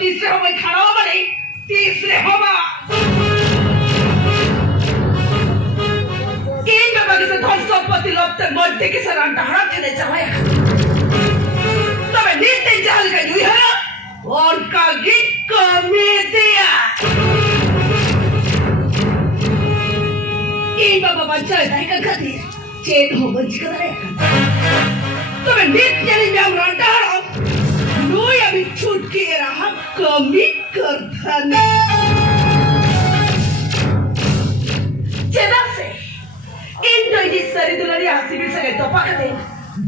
तीसरे हो गई खड़ा हो बने तीसरे होगा इन बाबा के धन संपत्ति लपते मध्य के सरान डहरा चले जाए तबे नीति जहल का जुई है और का गिट कमेदिया इन बाबा बच्चा है का खातिर चेत हो बंच कर रहे तबे नीति जली में डहरा नोय अभी छूट के रहा कमी करता चेदा से इन दो जी सरी दुलारी हंसी भी सके तो पकड़े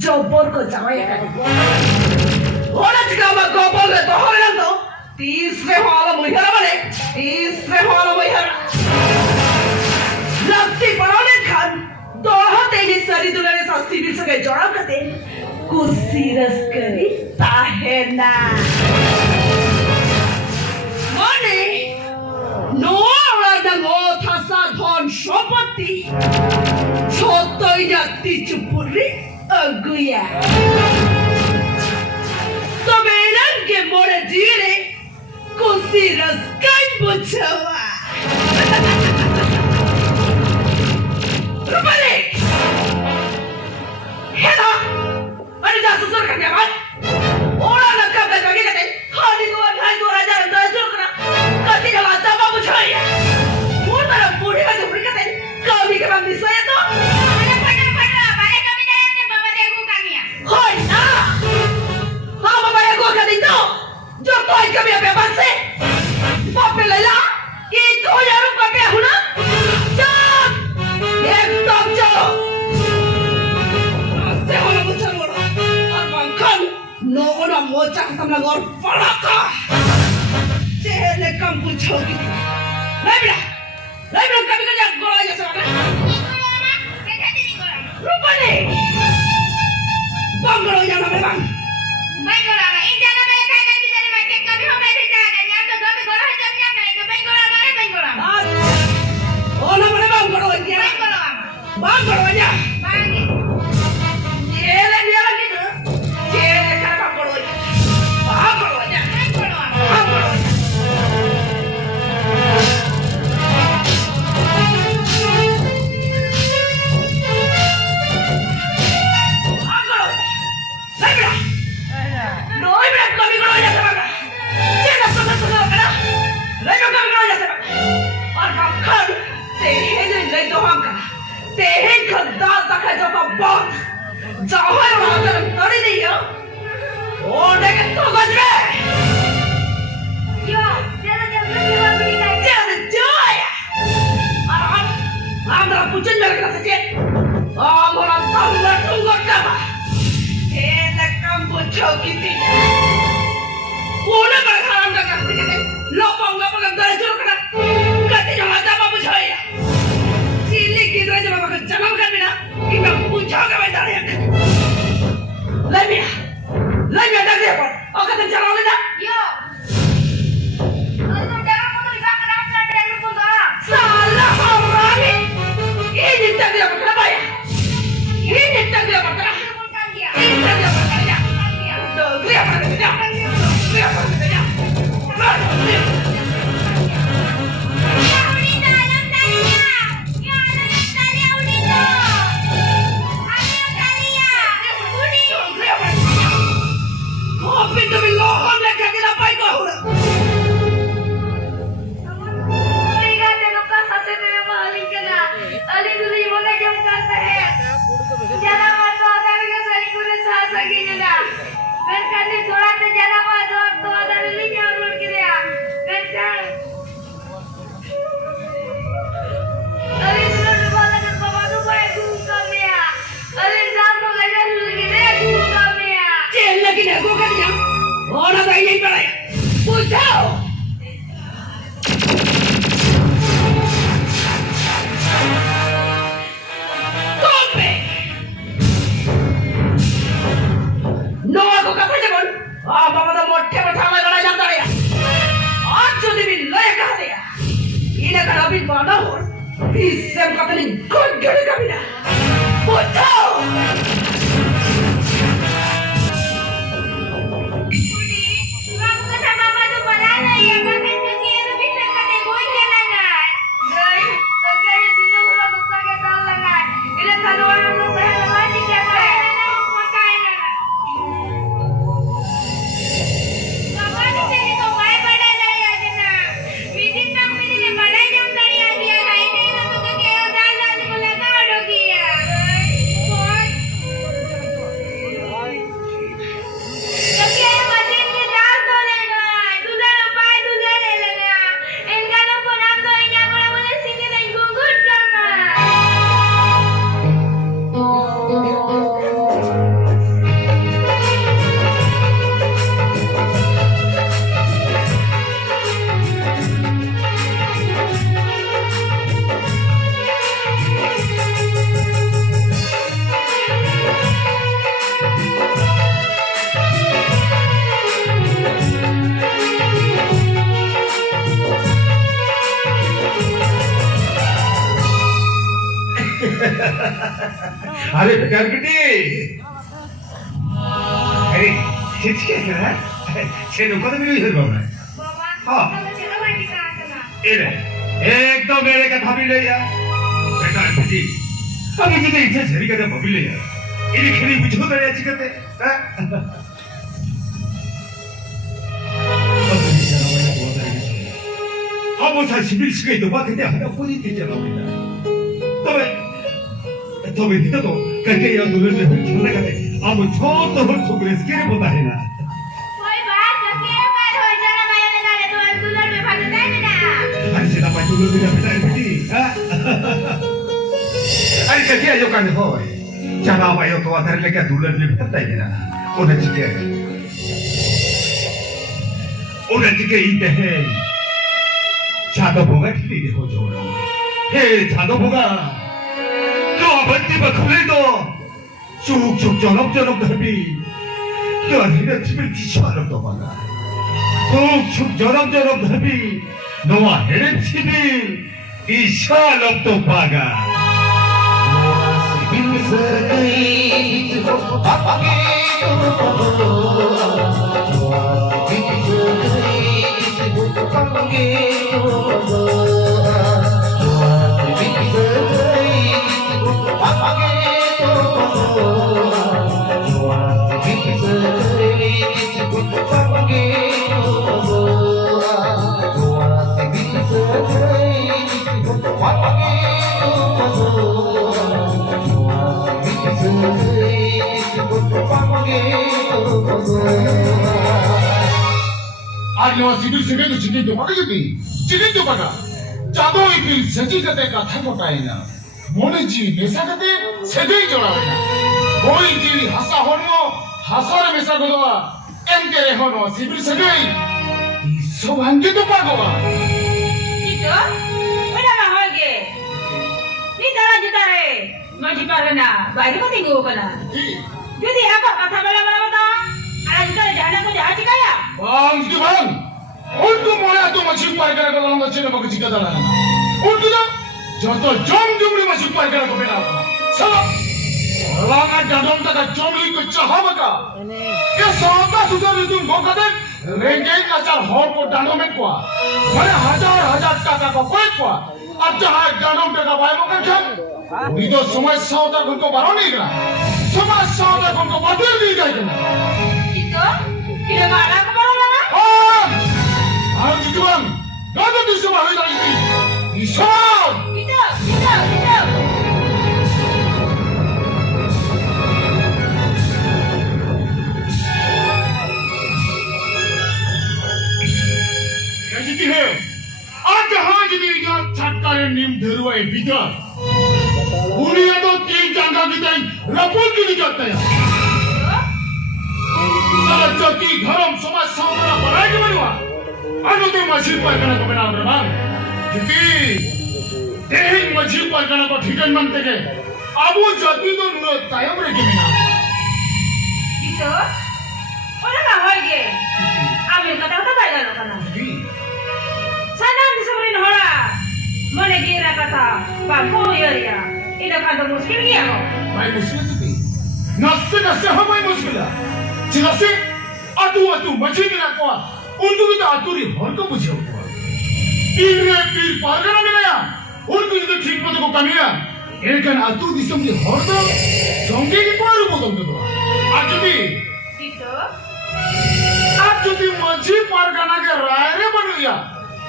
जोबर को जावाया करे होना चिका में गोबर ले तो होना तो तीसरे वाला मुझे बने तीसरे वाला मुझे लगती पढ़ाने खान दोनों तेजी सरी दुलारी हंसी भी सके जोड़ा करते कुर्सी रस करी ताहेना माने नोरा दंगो थासा धन शोपति छोटोई जाती चुपुरी अगुया तो मेरन के मोड़े जीरे कुर्सी रस कई बुझवा रुपले है ना अरे जा सुसर करने बाद ओरा नक्का पे लगे कहते हाली दो राजा अंदर जो करा कति जला चाबा बुझाई मोर तरह बूढ़ी का झुपड़ी कहते कभी के बाद निसय तो अरे पटा बारे कभी जाए ते बाबा देखो कामिया होय ना हां बाबा देखो कदी तो जो कोई कभी पे बस से पापे लैला ये तो यार का पे हुना चल एकदम चलो नोरा मोचा खत्म लगा और पड़ा का चेले कम पूछोगी नहीं बेटा कभी कभी गोला जैसे वाला रुपने बंगलो जाना मेरे बंगलो इन जाना मेरे काय काय बिचारे मायके कभी हो मैं भेजा गया यहाँ तो कभी गोला है जब यहाँ नहीं तो बंगलो ओ ना मेरे बंगलो या ये ले लिया लगी तो चेले कर बंगलो या David Manahor, isem kataling god gani kami na. Puto! Kamu kasama pa doon pala na yan. Bakit nagkiro bisa ka na boy ka na nga? Day, nagkaya din yung ulo kong pagkakalangan. Ilan sa luwa ng lupa na naman si Kaya na na kumakain na nga. Mama, di siya nito kaya pala na yan na. Bitin pang pinili pala yung tariya niya. Hay na yung natutagyaw dahil na di pala ka o dogiya. Day, boy. Kaya matin ni dato lenga, duda pa duda lenga. Enga no ponando enya mula mula sini na gugut kama. अरे बेकार बेटी अरे किसके है से नुको तो मिलो इधर बाबा Baba, हाँ। kalau cakap lagi tak kena. इधर एक तो मेरे का भाभी ले या बेकार बेटी अब मुझे तो इच्छा झरी का भाभी ले या इन्हें खेली बुझो तो ऐसी करते हाँ अब वो सारी सिविल से तो बात है हमें पूरी चीज़ चलाओ तो मैं तो करके यार दुल्हन ने फिर चलने का है अब छोड़ तो हम सुग्रेस के लिए बता है ना Boy, bahat, kaya pa hoy jana maya negara tu dular me phase dai na. अरे सीधा पाई दुल्हन ने बेटा है बेटी हाँ अरे करके आयो काने हो चला पायो तो आधार लेके दुल्हन ने बेटा है ना उन्हें चिके इते है छातो भोगा ठीक देखो जोड़ो हे छातो भोगा तो बच्चे बखुले तो 쭉쭉 저럭저럭 넓이 또 아니라 집을 뒤집어놓은 또 봐라 쭉쭉 저럭저럭 넓이 너와 해는 집이 이 샤럽 또 봐가 आज नवा सिविल सेवे तो चिकित तो पका जती चिकित तो पका जादो इपिल सजी कते कथा कोटाइना मोने जी मेसा कते सेदेई जोड़ावेना कोई जी हसा होनो हसारे मेसा गोदवा एंके रे होनो सिविल सेवेई सब हंके तो पागोवा Ito? Wala na hoge. Ni tara juta re. Maji parana. Baru ko tinggu ka na. Jadi apa kata malam-malam ta? Ala juta re jana ko jahat kaya. बांग की बांग उनको मोया तो मछली पार करा को लंगा चेना बक चिका दाना उनको तो जो तो जोम जुमड़ी मछली पार करा को बेटा सब लंगा डाडोम तक जोमली को चाहवा का ये सोता सुसर तुम भोगा दे रेंगे का चार हॉल को डाडोम में को माने हजार टाका को कोई को अब जहां डाडोम टाका बाय मो कर ये तो समय साउता को बारो नहीं करा समय साउता को बदल दी गई ना Ito? Kira mala ko ba na? Ang gituan, gato di sa bahay na iti. Isang! Ito, ito, ito. Kasi tihe, at jahan jadi yang cakare nim deruai bita. Uni ato tiang jangka kita rapor kini jatna ya. Salah jati dharam samaj saudara berai ke mana? Anu tu masjid parkana ko bena berang. Jadi, deh masjid parkana ko thikan mante ke. Abu jati tu nulo tayam reke bena. Ito? Wala na hoge. Amin kata kata ba gano kana? Sana ang bisa mo rin hora. Mone Bangko ya ya. Ini kan tu muskil ni aku. Mai muskil tu. Nasi hamai muskil lah. Jenasi atu macam ni nak kuat. Untuk kita aturi harga bujuk kuat. Pir pargana mana ya? Untuk kita ठीक पता को कमी है. ये kan atu disam di harga संगे की पारू बोलते तो. आजूबी Itu. आजूबी मजी pargana के राय रे बनुया.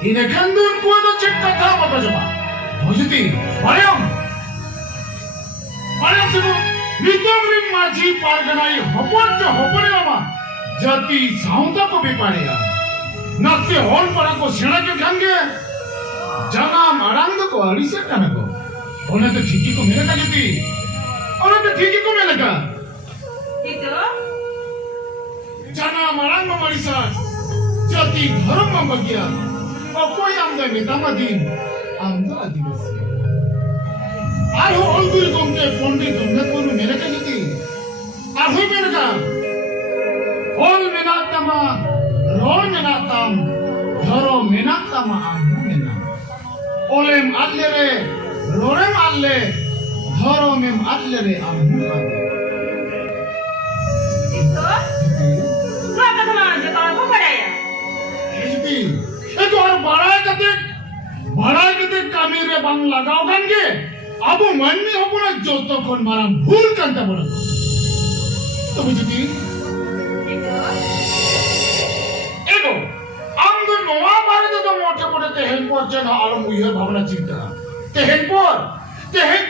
इन्हें kan tu उनको तो चेक करता पता जमा. बुझती. Mariam sebab Ritongri maji parganai hopone lama jati saunta ko bepare ya nasi hol para ko sena ke gange jana marang ko alise kana ko ona to thiki ko mele ka jati ona to thiki ko mele ka Itu. jana marang ko marisa jati dharam ma bagya okoi amda metamadin amda adivasi आरो अंकुर कोंके पंडित तुमने कोनु मेरे का जति आहो मेरे का whole मेनातमा role मेनातम धरो मेनातमा आमु मेना ओलेम आल्ले रे रोरेम आल्ले धरो मेम आल्ले रे आमु आल्ले Itu. Lu apa sama aja kalau aku pada ya? जति ए तो और बड़ा कते कामी रे बांग लगाओ गनगे अब मन में हो ना जो तो कौन मारा भूल करता बोला तो बुझती Itu. एगो हम तो नवा बारे तो मोटे तेहन पर चना आलम मुझे भावना चिंता तेहन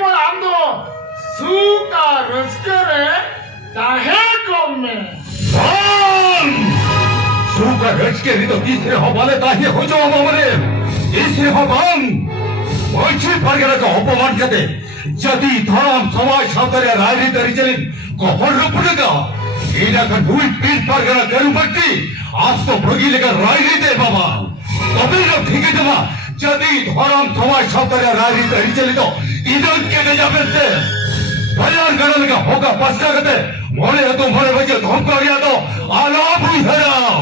पर हम तो सुका रस्करे ताहे कम में सुका रस्करे तो तीसरे हवाले ताहे हो जाओ हमारे तीसरे हवाम মৈত্রী পারগানাকে অপমান করতে জাতি ধর্ম সমাজ সাঁওতালিয়া রাজনীতি রিচালিত কহর রূপে দেওয়া এলাকা দুই পীর পারগানা কেরুমাটি আজ তো ভগিলেকা রাজনীতি বাবা তবে ঠিক দেওয়া জাতি ধর্ম সমাজ সাঁওতালিয়া রাজনীতি রিচালিত ইদন কেটে যাবে भयान करने का होगा पस्का करते मोरे तो मोरे बच्चे धमका दिया तो आलाप हुई है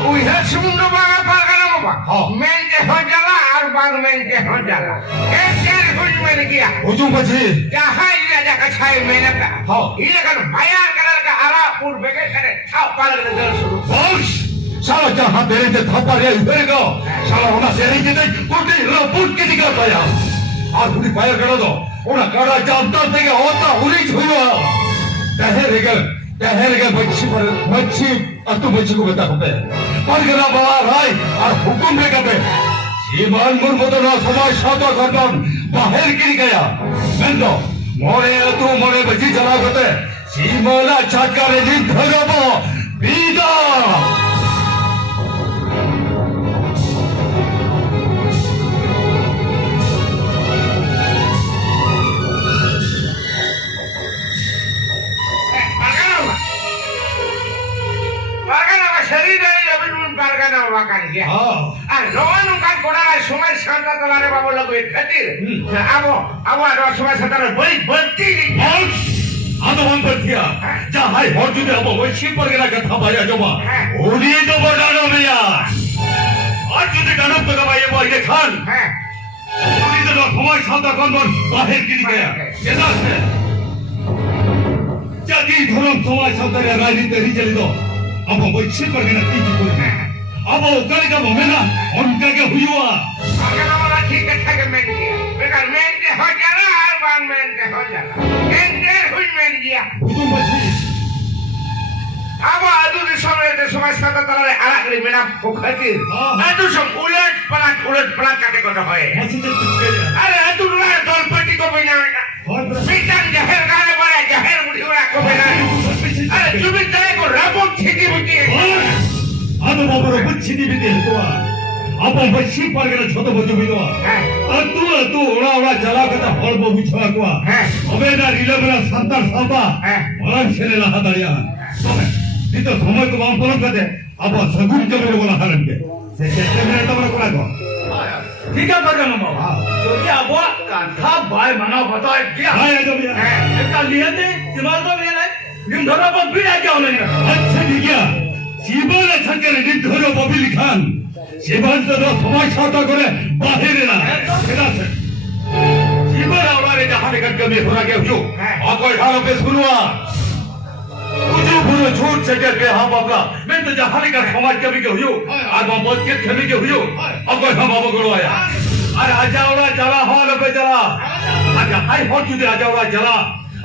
उहे समुद्र बागा पागल बाबा हाँ। मैं के हो जाला और बाग में के हो जाला कैसे कुछ मैंने किया हुजूम बच्चे जहां ये जगह छाई मैंने का हाँ। ये कर भयान कलर का आरा पूर बेगे करे छाव पाल के दर शुरू बॉस साला जहां तेरे से थप्पा रे इधर को साला होना तेरे के दे टूटे रपुट के दिखा पाया और पूरी फायर कर दो उना कड़ा जानता थे कि होता उरी हुआ तहरेगा बच्ची और तू बच्ची को बता पे पर गना बड़ा राय और हुकुम दे पे जीवन मुर्मदना समाज साता करन बाहर गिर गया मैं तो मोरे बच्ची चला करते सीमाला छटका रे दिन धरबो बीदा makan dia. हाँ Lawan kan koda sungai Santa Telare bawa lagu itu hadir. Abo ada sungai Santa Telare berhenti. Boss आदो मन पर किया जहां हो जुदे अब वो छिप पर गना कथा भाया जमा ओडी तो बडानो भैया आज जुदे गणप तो भाई वो ये खान ओडी तो समाज साता कौन बाहर गिर गया केदा से जाति धर्म समाज साता रे राजनीति री चली दो अब वो छिप पर गना तीजी को अब वो करे का मोमेना उनका के हुआ Agar orang ठीक है कि मैं किया. बेकार मैं के हो जाला और बान मैं के हो जाला. एंडे हुई मैं किया. हुजूम बच्ची अब आदू के समय ते समाज Santa Telare अलग रे मेरा पोखतिर. आदू सब उलट पलट काटे को तो है. बच्ची से कुछ गया अरे आदू ना दल पट्टी को बनावेगा. और Bitan jahir गाने वाला जहर मुड़ी वाला को बनावे. अरे जुबित तेरे को रबो ठीकी बुटी. आदो बाबू बच्ची दी भी दे तो अब बच्ची पर गना छोटो बच्चों भी तो तू उड़ा चला के हल बहु छवा को अबे ना रिले मेरा संतार साबा बलम छेले ला हदारिया तमे तो समय को बाम पलम करते अब सगुन के मेरे बोला हरन के से केते मेरे तो कोला को ठीक है बगन बाबा तो क्या अब कांथा भाई मना बताओ क्या हां ये तो एक का लिए थे सिमार तो ले ले निम धरो पर भी आ क्या होने अच्छा ठीक है जीवन छके निम धरो बबी लिखान জীবন তো সমাজ সাথে করে বাহিরে না ঠিক আছে জীবন dekat kami hura ke huyu. Akoy halo pe sunua. Uju buru chut sejak ke ham apna. Men to jahane ka samaj kami ke huyu. Agam bodket kami ke huyu. Akoy ham abo golo aya. Are ajaura jala halo pe jala. Aja hai hot judi ajaura jala.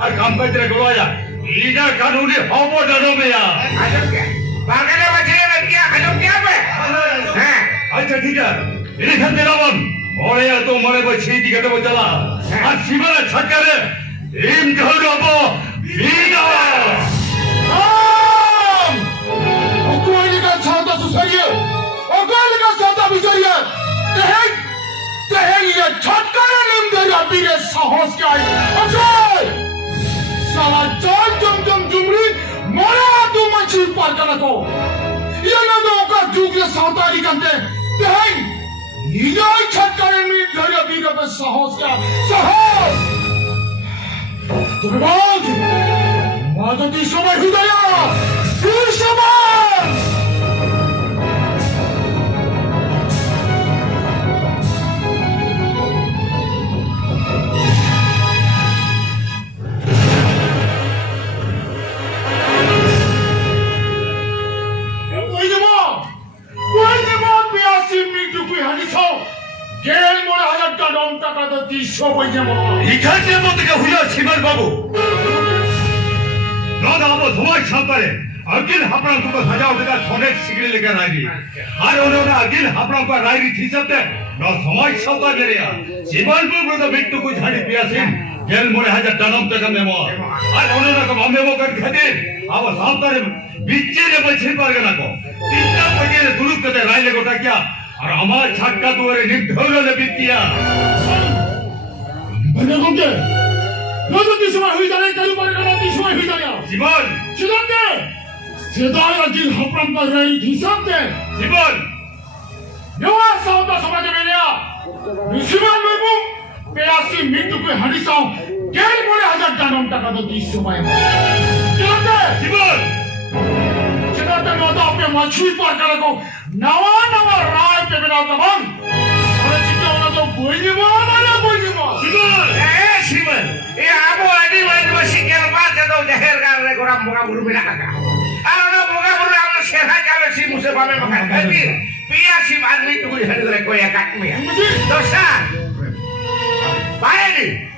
Are kam pe jala golo aya. Ida kanuni hobo dano me ya. Ajab kya? Bagale bachhe na kya? Ajab kya be? Haan. अच्छा ठीक है ini kan terawan oleh itu mulai berciri di kata berjala asyimana cakare im jauh apa bina aku ini kan cerita susahnya aku ini kan cerita bicara teheng ya cakare nim dari api ke sahos kaya asyik salah jam jumri mana tu macam parkan aku ia nak aku juga saudari kante teheng ia cakare nim dari api ke sahos kaya sahos tu memang Mata di semua hidayah, di semua. Biasa mintu kui hadis ho. Gel mula hajar kadang tak ada di semua jemaah. ikan dia mau tiga huya simal babu Nada abo semua sampare agil hapram ko sajao daga sonet sigri leker rairi har onona agil hapram ko rairi thisate no samaj sabta geriya jibalpur broda bittu ko jhadi piasin gel mole hajar danam taka memo har onona ko memo kar khade abo sampare bichre bachhe pargana ko tinta pajere durup kate raile gota kya और हमार छक्का दुआरे निधौलो ले बितिया बने कोके Nada di semua hidayah kalu pargana di semua hidayah. जीवन Sidangnya, sedaya agil hapram ka rai hisapte. जीवन Nyawa sauda samaj melia. Risiman lebu, peasi mintu ke hadisau. Gel mole hajar danam taka do di semua. Sidangnya, जीवन sidangnya nada apne machui pargana ko nawa rai pe bina tamam. Aur jika ona to boini mo. जीवन Siman, abu adi wajib sikil baca tu jahir kan orang buka buru bina kakak. Kalau buka buru aku sehat kalau si musuh pame makan kabir. Biar si admi tu kau jadi orang kaya kakmi. Dosa. Bayar ni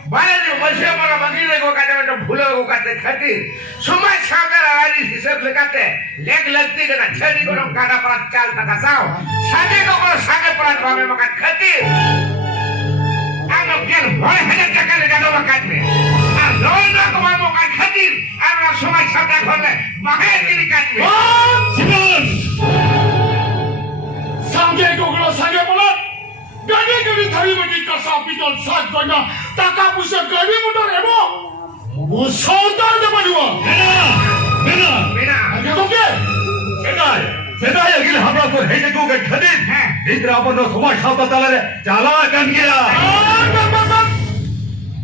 masih mana bagi lego kata macam bula lego kata khati. Semua sahaja lagi hisab lekate. Leg lagti kena jadi orang kata peran cal tak kasau. Sahaja kau kalau sahaja peran pame makan khati. Anggap dia boleh hanya cakap dengan orang kami. Lawan aku mau makan khatir. Anak semua sabda korban mahal kiri kami. जीवन Sanjay Gogolo Sanjay Polat. Gadi thari bagi kasa pitol sat kona taka pusa gadi motor emo. Wo saudar de badua. बेना Bina. Agak koke. सेदाय सेदाय अगिल हमरा को हेजे को के खदिन इतरा अपन समाज साबता ताले जाला कन गया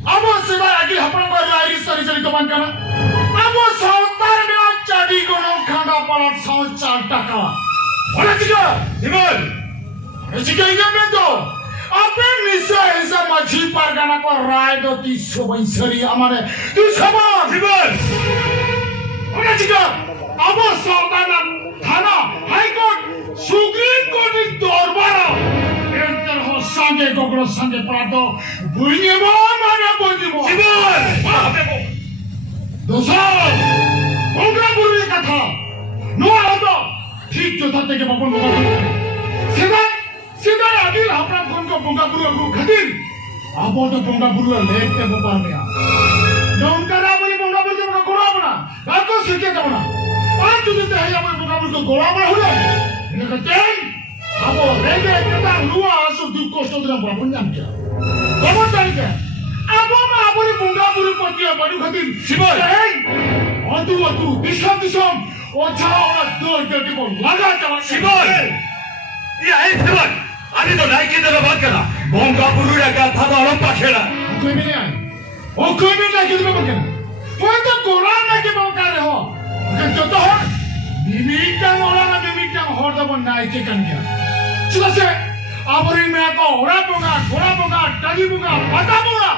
Amo sedaya agil hapram ka rai sari teman kana. Amo saudar me jadi kono khanda palat saud 4 taka. Ona tiga. जीवन Jika ingin bento, apa nisa maji pargana ko rai do 300 baisari amane 300 bang. जीवन Ona jika abo saudara thana high court supreme court is dorbara. Enter ho sange gogro sange prado buine mo mane bojibo. जीवन Dosa, ogra buri katha. No ado, thik jotha teke babon babon. Sedai agil hapram kon ko bunga buru aku khatir. Abo to bunga buru lekte bopar mea. Donkara buri bunga buru ko gora bana. Ako sikhe dabna. Aaj jodi te hai abo bunga buru ko gora bana hole. Ene katen. Abo rege kata lua asu du kosto dra babon jam kya. Babon tari kya. Abo ma aburi bunga buru pati badu khatir. Sibai. Atu disam. Ocha ora dor dor ko laga jawa. जीवन ये है जीवन अभी तो नाई की तरह बात करा बोंगा पुरुरा का था तो अलग पाखेड़ा कोई भी नहीं आए ओ कोई भी नहीं किधर बकना कोई तो कुरान में के बका रहे हो अगर जो तो हो बिमिटा मोला ना बिमिटा हो तो वो नाई के कन गया चलो से आबरी में को ओरा बोगा टाली बोगा पता बोगा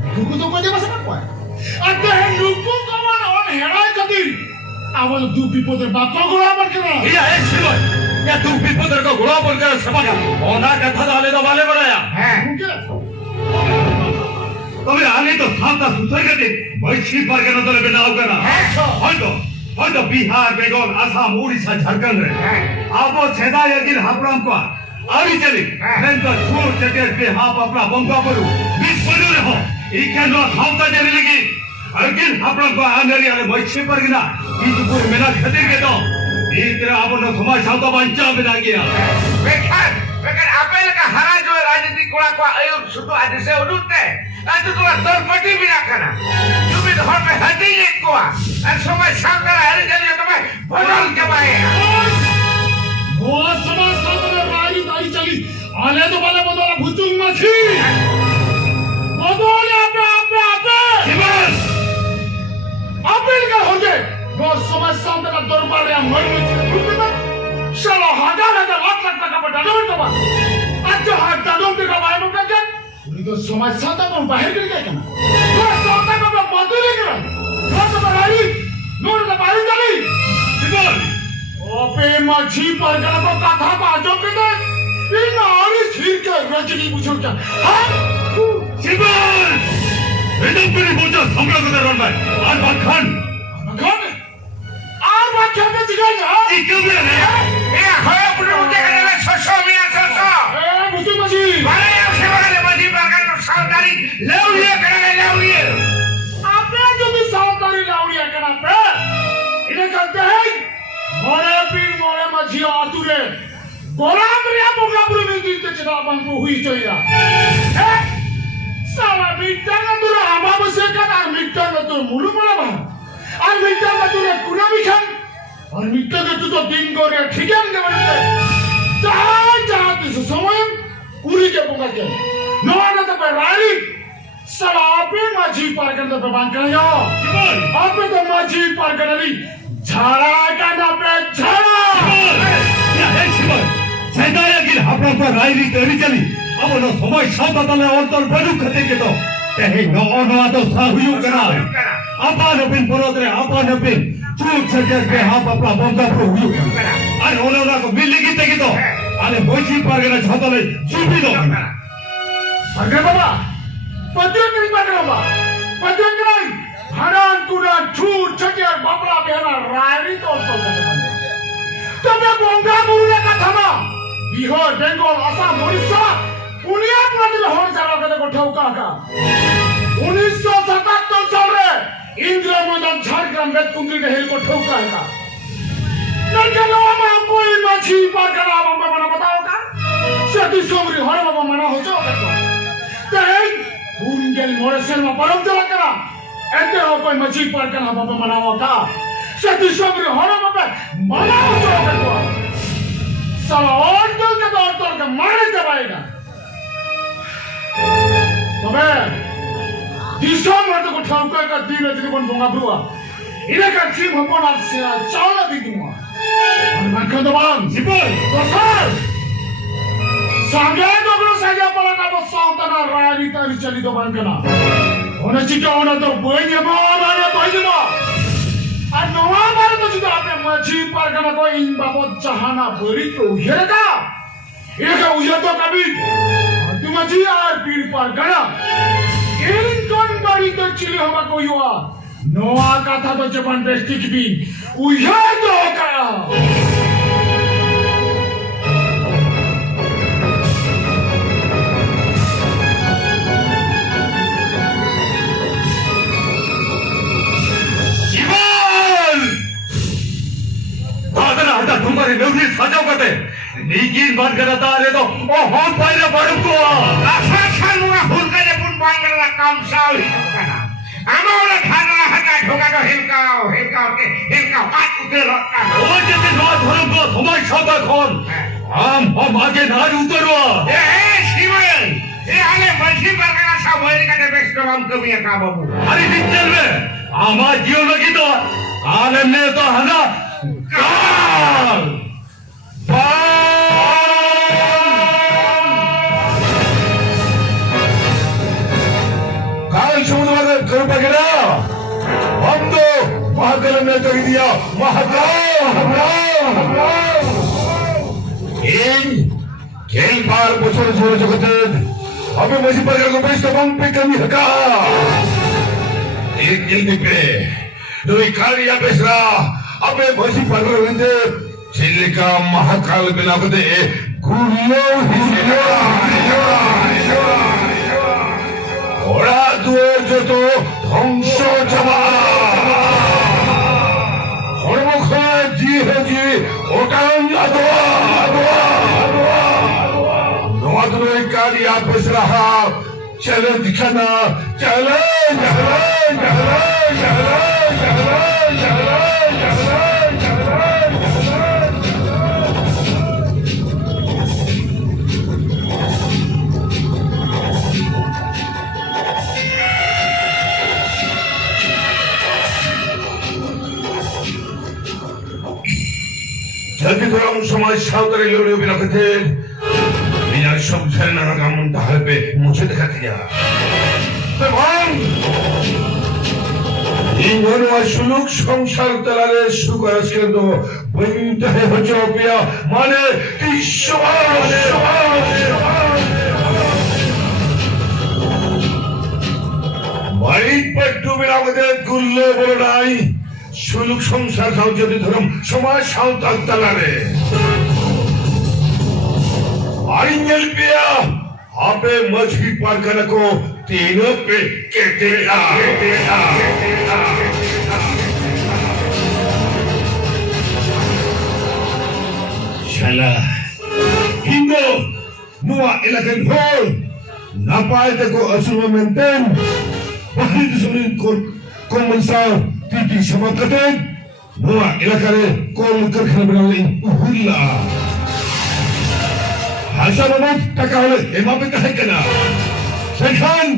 Kuku tu kau dia masa apa? Ada yang dukung kawan on herai kadir. Awal tu pipo terbakar gula apa kena? iya siapa ya tu bipoter ko gula bol kar sabaka ona katha dale to bale badaya হ্যাঁ Mungkin. তবে আমি তো সাতটা সুসাই কাটে বৈশি পারগানা দলে বেনাও করা হয়তো বিহার বেঙ্গল আসাম উড়িষ্যা ঝাড়খণ্ড রে হ্যাঁ আবো সেদা এগির হাপরাম কো আরি চলি নেন তো ছুর চটের পে হাপ আপনা বঙ্গা পড়ু বিস্ফোরণ রে হো এই কেন সাউতা জেরি লাগি আগির হাপরাম কো আনারি আরে বৈশি পারগানা ইতুপুর মেলা খাতির কে তো ইতরা আবনো সমাজ সাউতা বাঞ্চা বেনা গিয়া বেকার আপেল কা হারা जो राजनीति कोड़ा को आयु सुतो आज से उडुते आज तो दर पटी बिना करा তুমি ধর पे हटी एक को আর সময় সরকার হারে চলে তুমি বদল के बाए Bola sama sama rari tari cali. Ale tu bala bodola bhutung machi. Bodola apa. Shibas Apel ka hoje. Bos sama sama ka dorbar yang malu cakap. Salah hajar lakh taka pada dong tu bang. Aja harta dong tu kau bayar bukan kan? Ini tu sama sama pun bahaya kiri kan? Bos sama ka pun bodoh lagi kan? Bos sama rari. Nur ka bayar cali. Shibas Ope machi pargana ko katha bajo kete in ari thir ke rajini buchota ha Shibas এদম করে বোঝা সামলা কথা রন ভাই আর বাখান makan ar bacha ke jigai ha এই কেমনে রে এ হয় পুরো মুতে গেলে শশো মিয়া শশো eh butu machi মানে সে বাগানে মাঝি বাগান সাউদারি লেউলিয়ে করে লেউলিয়ে apne jodi saudari lauri ekana pe ine kante hai more pir more machi ature goram ria bogla puri me dinte china bangku hui choya eh sala mitanga dura ama bose kan ar mitanga dur mulu mala ba ar mitanga dura kuna bichan ar mitanga tu to din gore thikan ke banate ja tu somoy uri ke bonga ke no na ta rali sala ape machi pargan da bangka yo Shibas ape to machi pargan ri jhara ka na pe jhara সেদায়াগির হাপড়া পর রাইরি তৈরি চালি আবনো সময় সাউতা তালে অন্তর বড়ু খাতে গেত তেহে নওয়াদ সাহুয়ু করা আপানপিন পরদরে আপানপিন চুক সজর কে হাপ আপনা বঙ্গা প্রহুয়ু করা আর ওনা কো মিলি গিতে গিত আরে বৈশি পারগনা ছতলে চুপি দো Harga baba, padang ni padang baba, padang ni haran turan chur chajar babla behana rari tol kata banda. Tapi bongga bulu kata ma, Bihar, Bengal, Assam, Orissa, Punia pun ada hor cara kata ko thauka ka. 1977 साल रे इंदिरा मैदान झारखंड में कुंदरी ढेर को ठोका है का नजलो में कोई मछली पर करा बाबा मना बताओ का सती सोमरी हर बाबा मना हो जाओ का तेरे भूंगल मोरसेल में परम चला करा ऐसे हो कोई मछली पर करा बाबा मना हो का सती सोमरी हर बाबा मना हो जाओ का साला और का मारे जबाएगा तबे दिसों में तो कुछ हमको एक दिन है जिन्हें बंगा ब्रुआ इन्हें का चीम हमको ना चावला दी दूँगा और मैं कहता हूँ জিবল तो सर सांगे तो करो साजा पला का बस साउता ना रायरी तारी चली तो बंग ना होने चिका होने तो बोई नहीं बा और नवा बार तो जितना आपने मछली पर करना कोई इन बाबू चाहना बड़ी तो उजर का ये का उजर तो कभी तुम मछली आर पीर पर करना इनकन बड़ी तो चिली होगा कोई हुआ नवा का था तो जबान बेस्ती की भी उजर तो का तुम्हारे नौकरी सजाओ करते नीकीन बात करता है तो ओ हम पहले बड़ू को आशा छानुआ फूल का जे पुन बांगला काम साव ही करना आमावला खाना हटा ढोका तो हिलकाओ के हिलकाओ पांच उतर रखा ओ जैसे नौ धर्म को समाज सादा खोन हम आगे नाज उतरवा ए शिवन ए आले मछली पकड़ा सब होए का बेस्ट हम कभी का बाबू अरे निचल में हमार जीवन लगी तो आनंद ने तो हना काल काल पकड़ा हम तो महाकाल ने कर दिया महाकाल खेल पार बचर छोड़ जगत अबे मसी पर को बेस्ट बम पे कमी हका एक गिल्दी पे दो कालिया बेसरा अबे मसी पर रंदे चिल्लिका महाकाल बिना बदे गुलियो हियो ओरा दुए जो तो ধ্বংস जमा হরমুখা জি হজি ওটান আদোয়া नवादुल कालिया बस रहा चलो दिखाना चलो जल्दी थोड़ा उन समाज सावधानी लोड़े बिना कथे बिना सब झरना का मुंताह पे मुझे दिखा दिया तमाम इन दोनों शुलूक संसार तलारे सुकरस के दो बंद है हो चौपिया माने बाइक पर टू बिना कथे गुल्ले बोलनाई शुलूक संसार खाओ जल्दी धर्म समाज सावधान तलारे आइंगल पिया आपे मछली पार करने को तीनों पे कहते चला हिंदो नुआ इलाके होल नापाए देखो असुर मेंटेन बाहरी दुश्मनी को मंसार तीती समाकते नुआ इलाके कॉल करके बनाने उहुल्ला आशा बाबा टकाले एमा पे कहे कना सेखान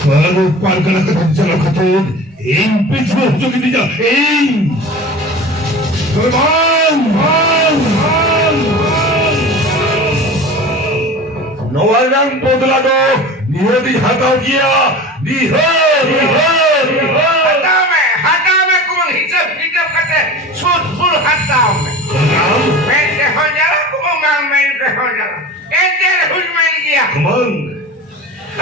kalau pargana kata jalan kata ing picu jo ki dija ing man nowalan bodlado nihodi hatau dia hata me kumang hijab kate sud full hatau me pente ho jala kumang mang main ke ho jala ente huj main dia kumang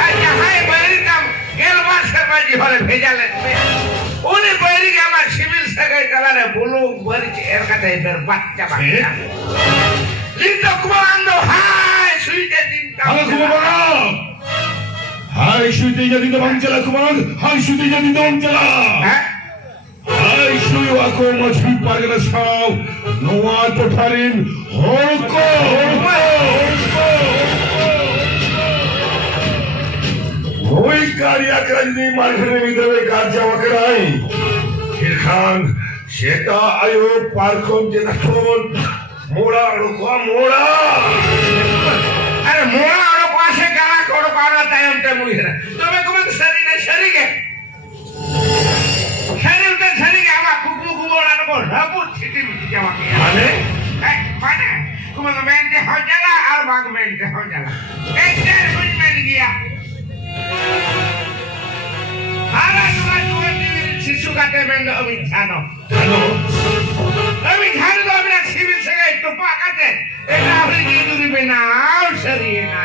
अच्छा हाय बैरी का गेलवार शर्मा जी वाले भेजा लेते उन्हें बैरी के हमारे civil से गए चला रहे बोलो बैरी के एर का तेरे बच्चा बच्चा लिंटो कुमांडो हाय सुईते दिन halo kumang hai suite jadi teman cela kumang hai suite jadi teman cela hai sui aku mesti pargana sao noa totarin holko Oi karya kerajaan marhane midwe karja wakai. Khirkhan seta ayo parkom jenakhon moda roko moda. अरे मोड़ा और पासे करा कोड़ पारा time ते मुझे तो मैं कुछ सरी ने सरी के आवा कुकु बोला न बोल रबु छिटी मिटी जमा के माने माने कुछ मैं ते हो जाला और बाग में ते हो जाला एक डेढ़ कुछ में गया शिशु का टेमेंट अभी जानो अभी घर दो मेरा सिविल से गए तो पाकते एक राहुल की दूरी पे ना और सरी है ना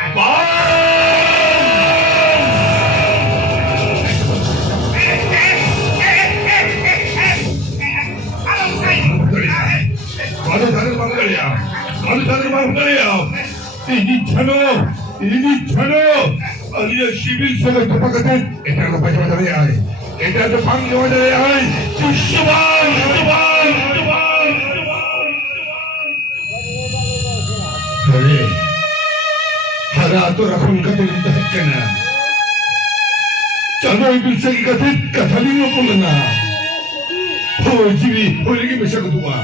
ini chano aliya civil se to pakate eta ko paja madare ai eta to pang jo madare ai tushwan kare hara to rakhun ka to kana chano ibil se ka te kathali no polna ho jibi holigi me sakudwa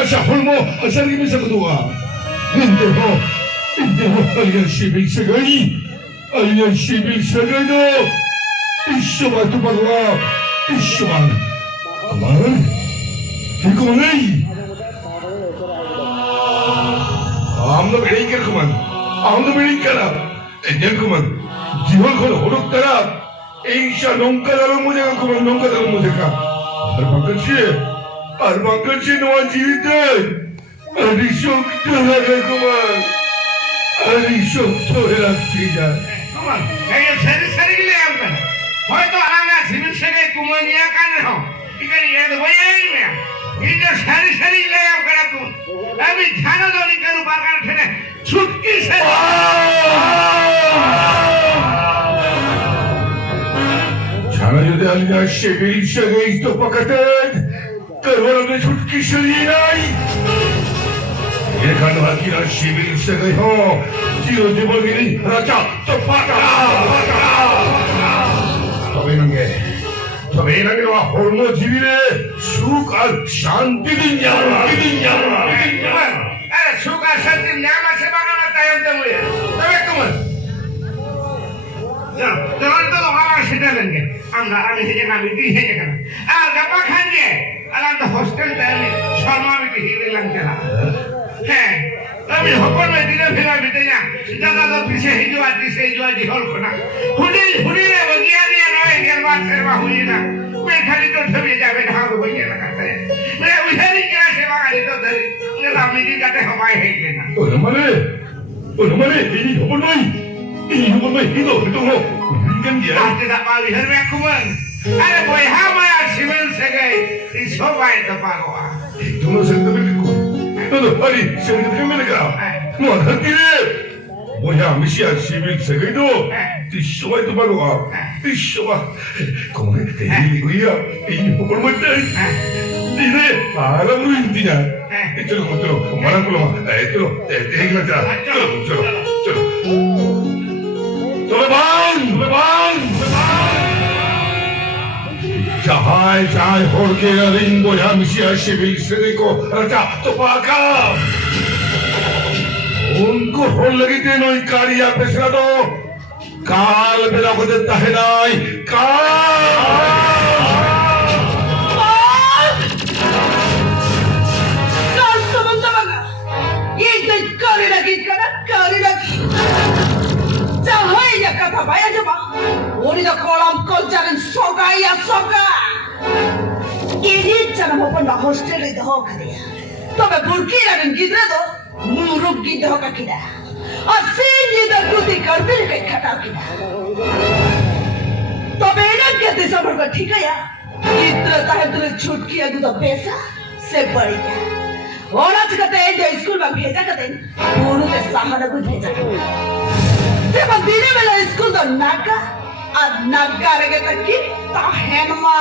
hasha holmo asari me sakudwa ninde ho Aliyan civil segani, aliyan civil segano, isma tu bagwa, isma, aman, hikum नहीं, हम लोग बेड़िंग कर Kuman Insya nongka dalam muzik aku nongka dalam muzik ka. Arbakan si nawan jidan. Ari syok lagi kuman. Ari syok tohelak tidak. কুমন এই সারি সারি গেলে আমকান হয়তো আঙ্গা civil সেকে কুমনিয়া কান রহ ইকানি এদ বয়াই মে ইটা সারি সারি গেলে আমকান কুম আমি জানো দনি করু বারকান ঠেনে ছুটকি সে Sana যদি আলিয়া শিবিল সেকে তো পাকাতেন করবনে ছুটকি সরিয়ে নাই এখানে হাকিরা শিবিল সেকে হো চিরজীবনী রাজা তো পাকা তবে নঙ্গে হর্ম জীবিরে সুখ আর শান্তি দিন আরে সুখ আর শান্তির নাম আছে বাগানা তাই মুয়ে তবে কুমন যখন তো বাবা সেটা লেনগে আমি হেজে না মিটি হেজে কেন আর গাপা খান গে আলাম তো হোস্টেল তাই শর্মা মিটি হিলে লাগলা হ্যাঁ আমি হপন মে দিনে ফেরা বিতে না দাদা তো পিছে হিজুয়া দি হল কোনা হুডি রে বগিয়া দিয়ে নয় গেলবা সেরবা হুই না मैं खाली तो ठबे जावे ढाग होइए ना करते मैं उधरी क्या सेवा करी तो धरी गला मिटी काटे हवाई है लेना ওরে মানে এই হবন নাই হিদো হো কেন দিয়া आते दा पावी हर में कुमन अरे बोय हा माया सिमन से गई इस हवाई तो पागवा তুমি সঙ্গে বিকু তো আরে সঙ্গে তুমি মেলে করা নো হাতিরে ওয়া মিশিয়া সিভিল সেগেইদো তিশোয় তো পাগবা তিশোয়া কোন তে ইয়া এই হবন মতে দিনে আরাম দিনা চলো মারা করো চলো দেখলা যা চলো তবে বান চাহায় হরকে রিং বয়া মিশিয়া শিবিল সেগো রাজা তো পাকা उनको होल लगी थे नई कारिया पेशरा दो काल बेला को देता है नाई কাল সম্বন্ধ বাগা এই যে করে লাগি যা হয় ya কথা ভাইয়া যাবা ওরি তো কলম কল জানেন সগা ইনি জানা হপন না হোস্টেলে দেহ খালি তবে বুরকি রাখেন গিদরে তো মুরুক গিদে হকা কিনা আর সেই লিডার কুতি করবে কে খাটা কিনা তবে এরা কেতে সবর का ठीक है यार इतना ताहे तुले छूट किया तो पैसा से बढ़ गया और आज कहते हैं जो स्कूल में भेजा कहते हैं दोनों के सामने को भेजा जब दिने वाला स्कूल तो नाका और नाका रहे तक की ताहेनमा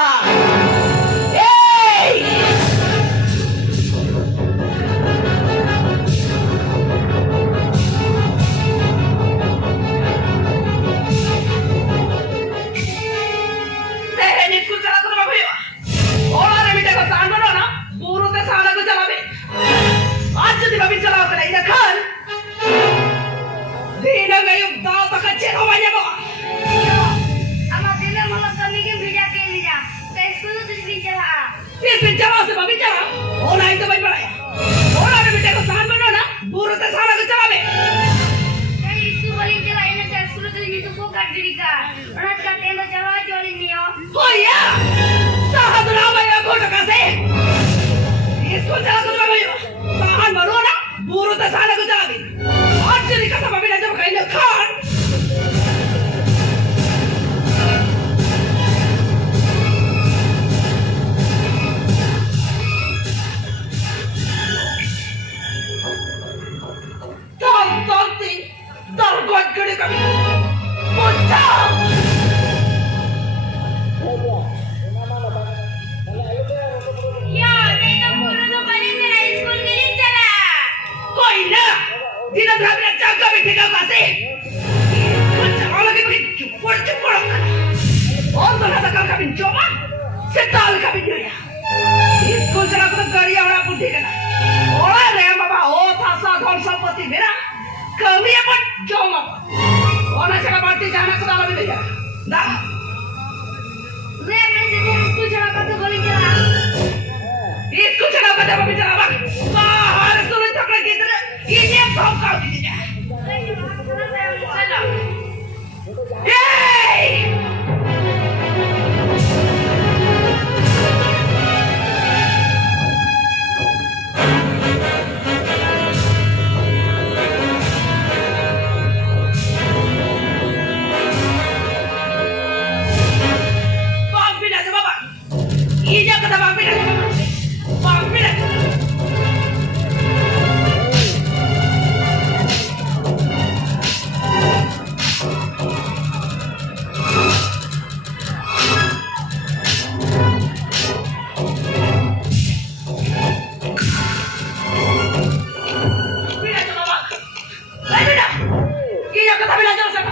kami na Diyos ako.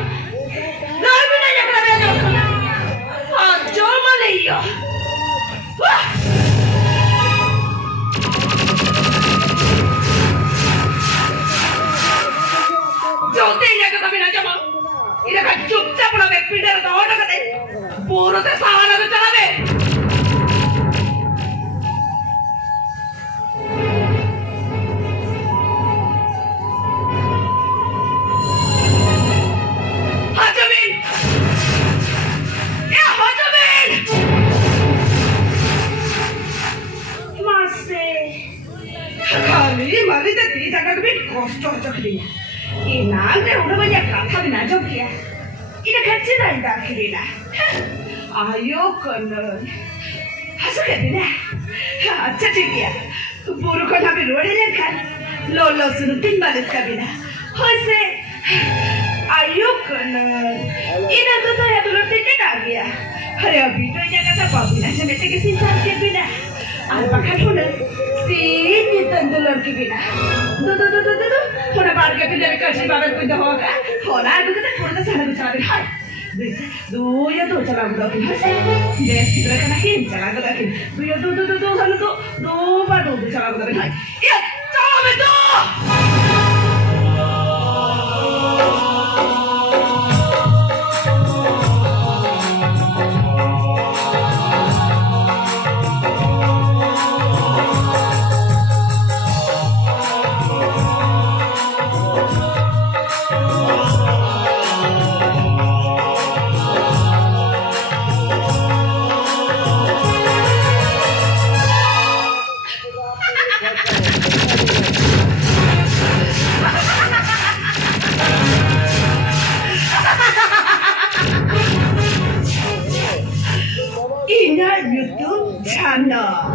Lahat niya kami na Diyos ako. Adyo maliyo. Wah! Jyotin niya kami na Diyos ako. Ina ka chupchap na may pindah na taon na kate. Puro te sawa na ito kami. Hajamin! Ya Hajamin! Mase. Kami mari te di jaga kami kostor chakriya. Inang udah banyak kata bina jom kia. Ina kacau dah indah kirina. Ayo konon. Hasil bina. Acha cikia. Buru kan kami luar ni kan. Lolo sunutin balas kabina. Hose. Ayo konon. Ina tu tu ya dulu tiket lagi ya. Hari abis tu yang kata babina cuma tiket sincar kebina. Apa kata sini tendulur kebina. Tu. Hona baar ke pindah kasi babar pindah hoga. Hona aku kata kurang sana bicara berhai. Bisa dua ya dua cara berdoa kin hasi. Des kita kena kin cara berdoa kin. Dua hana tu dua baru cara berdoa berhai. Ya cara berdoa. Ina YouTube channel.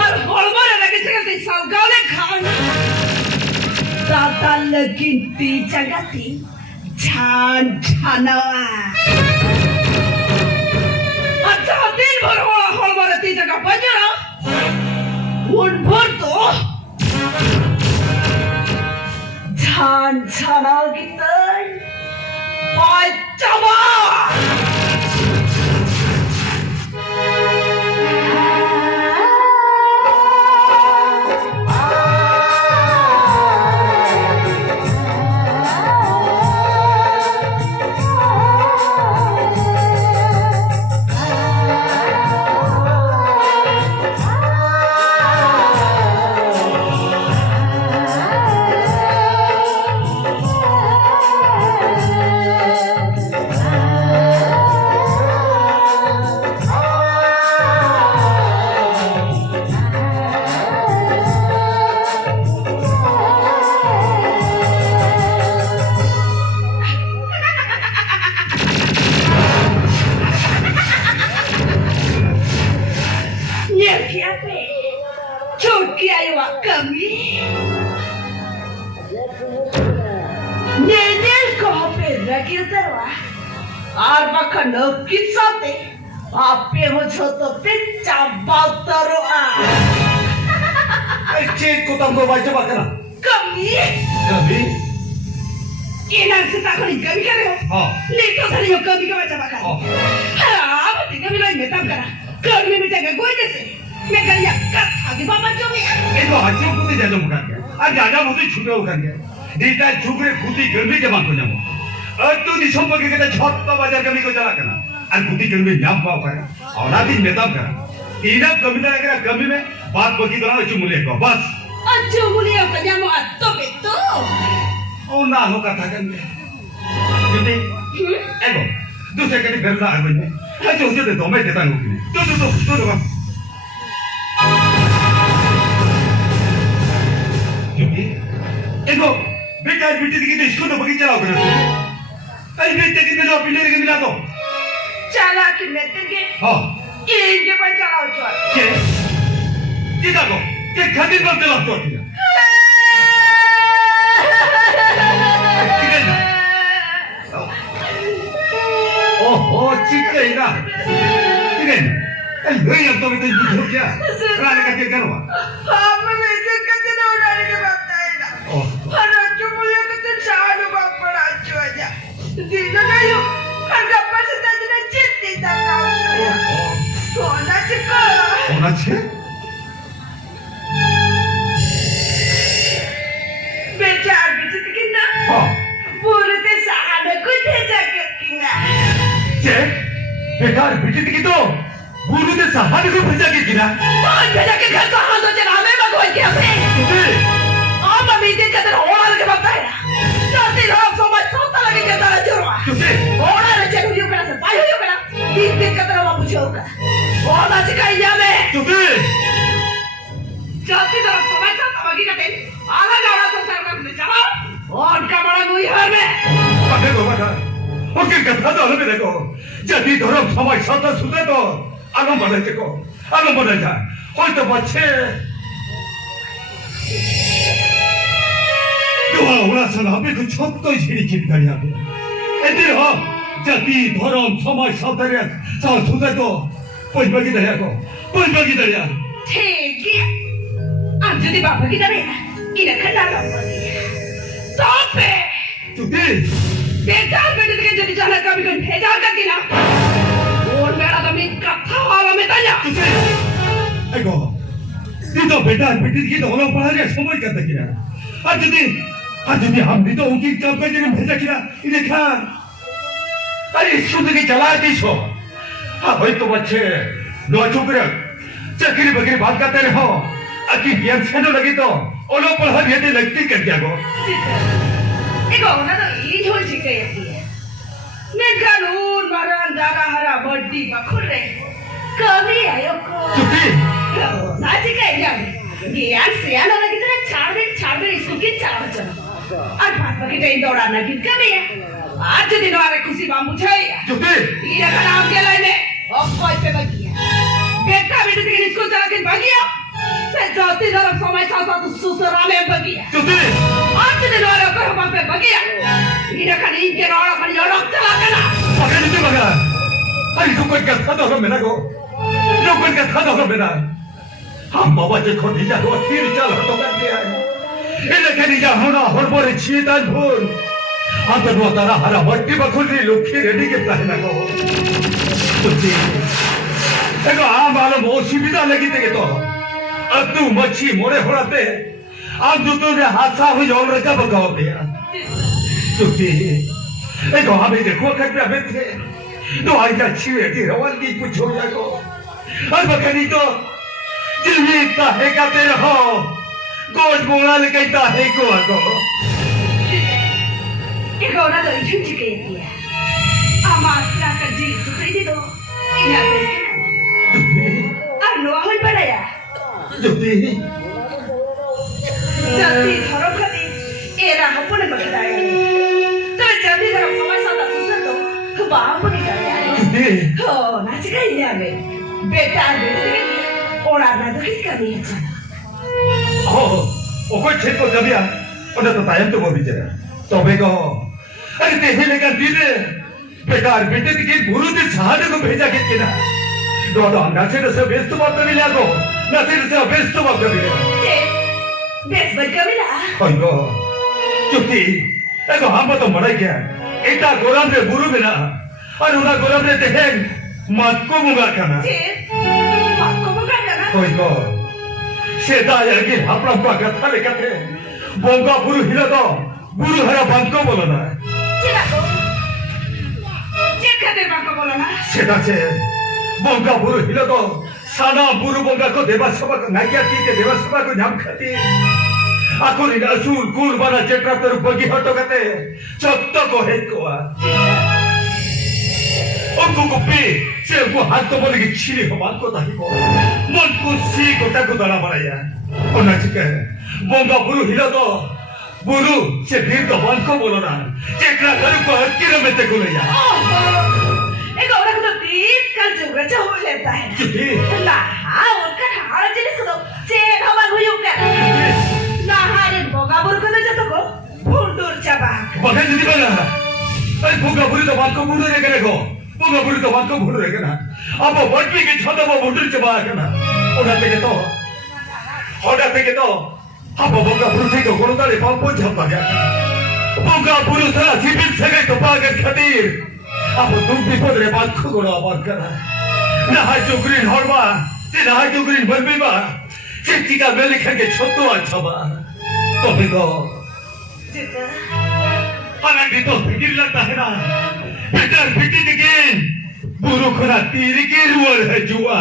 Har hormone lagi cakap di saugale khan. Tata lagi di jagati channel. Acha din bhar hormone di jaga bajara. Un bhar to channel kita bajaba. Apa macam tu pecah teroa. Cik ko tambo baca bakana. Kami? Inang kita kau ni kami kare. Lito tadi yo kami kau baca bakana. Apa tiga bilang metam kara. Kami minta gue desi. Mereka ya kat hati bapa jomi. Itu haji putih jajan bukan dia. Jaja putih chuda bukan dia. Dia chukre putih germi jaman ko jamu. Itu di sombong kita छोटा बाजार kami ko jalan kena. और कुटी कमी नाम पाओ करे औलादी मेहताब करा इना कमी ना करा कमी में बात बकी करा अच्छी मूल्य को बस अच्छी मूल्य को जामो अत्तो बेतो ओ ना हो कथा करने क्योंकि एगो दूसरे कने गंदा है बने अच्छे उसे तो मैं देता हूँ तो क्योंकि एगो बेटा बेटी की इसको तो बगी चलाओ करे अरे बेटे की तो पिले के मिला दो चला कि नेतंगे हाँ ये इनके पर चलाओ चल के किधर को के खातिर पर चलाओ चल किया किधर ना ओह चिक्के ना किधर ना लोही अब तो भी तो झूठ क्या राने का क्या करवा आप में इज्जत करते ना उड़ाने के बात है ना और जो मुझे करते शाह बाप Dito na yung hanggang pa sa tayo na cintita ka. Sonachi ka. 오나치? Becar bisit kita. Burute sahana kude jaket kita. 제 बेकार बेटी की तो गुरु के सहारे को भेजा के गिरा कौन भेजा के घर सहाना तो चला हमें मगोई के अपने तुझे आप अभी दिन का तेरा होना लगे बनता है ना जाती लोग समझ सोता लगे के तारा जुर्मा तुझे होना ले चेक हुई करा से पाई हुई करा दिन का तेरा बाबू होगा होना सिखाई जा मैं तुझे जाती लोग समझ सोता लगे के तेरे आला जाओ संसार में चलो और का बड़ा गुई हर में पकड़ दो बता ओके कथा तो हमें देखो जल्दी धर्म समाज साथ सुधे तो आलम बने देखो आलम बने जा होय तो बच्चे दुआ उड़ा संग हमें तो छोट तो इसी चित कर याद एतिर हो जल्दी धर्म समाज साथ सुधे तो पंचबगी दरिया ठीक है अब जल्दी बाबा की तरह इन्हें खड़ा लो stop it तुझे बेकार बेटे के जल्दी जाना कभी कोई भेजा करती ना और मेरा तो मैं कथा वाला में ताजा तुझे एगो ती तो बेटा बेटी की दोनों पहाड़ियां समय करते किया आज यदि हम भी तो उनकी जब का जगह भेजा किया इन्हें खा अरे शुद्ध की चला दी छो हाँ भाई तो बच्चे लो चुप रह चक्री बकरी बात करते रहो अकी ज्ञान से न लगी तो ओलो पढ़ा भेजे लगती कर दिया गो एगो ना तो ये झोल चिके है मैं कानून मरण जागा हरा बड्डी बखुर रे कभी आयो को चुपी ना चिके है ज्ञान से आना लगी तो छाड़ दे इसको किन चाव चलो आज बात बाकी टाइम दौड़ाना किन कभी है आज दिन वाले खुशी बामू छाई चुपी ये का नाम क्या लाइने अब कोई पे बगिया बेटा बेटे के स्कूल चला के बगिया से जाती तरफ समय साथ सुसरा में बगिया चुपी आज दिन वाले को हम पे बगिया ये का नहीं के रोड़ा पर यो रोक चला करना पकड़ लीजिए मगा अरे तो कोई कथा तो मेरा को जो कोई कथा तो मेरा हम बाबा जे खो दिया तो तीर चल हटो कर दिया ये लेके निजा होना हर बोले छीतान भूल हम तो तारा हरा बट्टी बखुली लुखी रेडी के पहना को तुझे एगो आम वाला बहुत सुविधा लगी थे तो अब तू मच्छी मोरे होड़ाते अब तू ने हादसा हुई और रजा बगाओ दिया तुझे एगो हमें देखो खटरा में थे तो आई जा छीवे की रवान की कुछ हो जाए को और बकरी तो जीवित है का तेरे हो गोद बोला लेके है को आको एगो ना तो झूठ चिके है आमासरा का जी सुखी दो इना पे अनु होल पड़ाया जुती जल्दी धरो खदी एरा हपुने बगदाय तो जल्दी धरो समय साथ सुसर दो बाप ने कराया जुती हो नाच गई है हमें बेटा बेटे और आना तो किस कभी अच्छा ओ कोई छेद को जबिया उन्हें तो तायम तो वो भी जरा तो बेगो अरे तेरे लेकर दीने बेकार बेटे की गुरु ने सहारे को भेजा कितना दो अंदाजे से बेस्ट बात कर लिया तो ना तेरे से बेस्ट बात कर लिया बेस बन कभी ना अयो चुप्पी एगो हम तो मर गया इतना गोरम रे गुरु बिना और उना गोरम रे देख मत को मुगा खाना आपको मुगा करना अयो सेदा यार की हापड़ा को कथा लेकते बोंगा गुरु हिला तो गुरु हरा बंद को बोलो ना चिरा को चिर खाते बाको बोलो ना सेदा से बोंगा गुरु हिला तो साना गुरु बोंगा को देवा सभा को नागिया के देवा सभा को नाम खाती आखुरी असूल कुल बना चेट्रा तर बगी हटो कते चत्तो को हेड को उनको कुपी से उनको हाथ तो बोले कि छिरी हो बात को ताही को मन को सी को तक दला बनाया और ना चिके बोंगा गुरु हिला तो गुरु से भीड़ तो बंद को बोलो ना चेट्रा कर को हकीर में ते को ले जा एक और तो 30 कल जुगरा हो लेता है चिकी ना हाँ उनका हार जिले सुनो चेन हमार हुई उनका ना हारे बोगा बुर को तो को भूंडूर चबा बगल जदी बना अरे बोंगा बुरी तो बात को भूल रे करे को बोंगा बुरी तो बात को भूल रे ना अब बटवी के छदा वो भूंडूर चबा करना ओडाते के तो अब बोंगा बुरी को कोन ताले पंप झपा गया बोंगा बुरी सारा सिबिल से गए तो बागत खातिर अब दुख विपद रे बात को गोड़ा बात करा ना हाय चुकरीन हरबा से ना हाय चुकरीन बलबीबा से टीका मेले खाके छोटो अच्छा बा तो बिगो हालांकि तो फिकिर लगता है ना बेटर फिकिर के बुरो खरा तीर के रुअर है जुआ